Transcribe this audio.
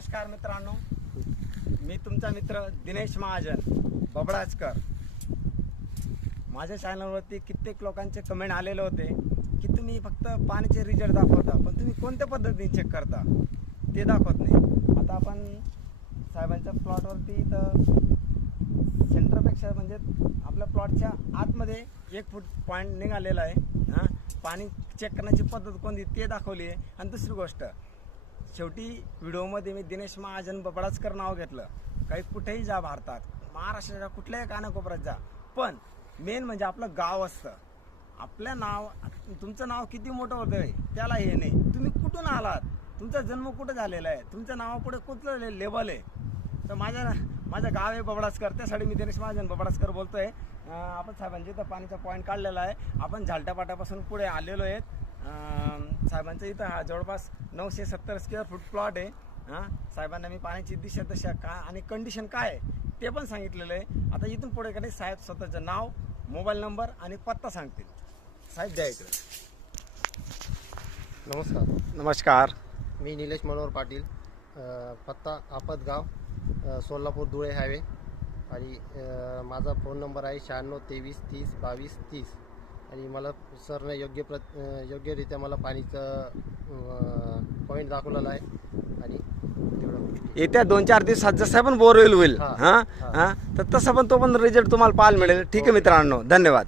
नमस्कार मित्रांनो, मी तुमचा मित्र दिनेश महाजन बबडाचकर। माझ्या चॅनलवरती कित्येक लोकांचे कमेंट आलेले होते की तुम्ही फक्त पाण्याचे रिझल्ट दाखवता, पण तुम्ही कोणत्या पद्धतीने चेक करता ते दाखवत नाही। आता आपण साहेबांच्या प्लॉटवरती तर सेंटरपेक्षा म्हणजे आपल्या प्लॉटच्या आतमध्ये 1 फूट पॉईंट निघालेला आहे। हां, पाणी चेक करण्याची पद्धत कोणती ते दाखवली आहे। आणि दुसरी गोष्ट, शेवटी व्हिडिओमध्ये मी दिनेश महाजन बबडाचकर नाव घेतलं। काही कुठेही जा भारतात, महाराष्ट्राच्या कुठल्याही कानाकोपऱ्यात जा, पण मेन म्हणजे आपलं गाव असतं। आपलं नाव, तुमचं नाव किती मोठं होतंय त्याला हे नाही, तुम्ही कुठून आलात, तुमचा जन्म कुठं झालेला आहे, तुमच्या नावापुढे कुठलं लेबल आहे। तर माझं गाव आहे बबडाचकर, त्यासाठी मी दिनेश महाजन बबडाचकर बोलतोय। आपण साहेबांच्या इथं पाणीचा पॉईंट काढलेला आहे। आपण झालटापाट्यापासून पुढे आलेलो आहेत। साहेबांचं इथं हा जवळपास 970 स्क्वेअर फूट प्लॉट आहे। हां, साहेबांना मी पाण्याची दिशा दशा काय आणि कंडिशन काय आहे ते पण सांगितलेलं आहे। आता इथून पुढे कडे साहेब स्वतःचं नाव, मोबाईल नंबर आणि पत्ता सांगतील। साहेब द्या इकडे। नमस्कार, नमस्कार। मी निलेश मनोहर पाटील, पत्ता आपतगाव, सोलापूर धुळे हायवे, आणि माझा फोन नंबर आहे 96 23 30 22 30। आणि मला सरने योग्यरित्या मला पाणीचं पॉईंट दाखवलेला आहे। आणि येत्या 2-4 दिवसात जसं पण बोरवेल होईल, हां, हां हां, तर तसं पण तो पण रिझल्ट तुम्हाला पाहायला मिळेल। ठीक आहे मित्रांनो, धन्यवाद।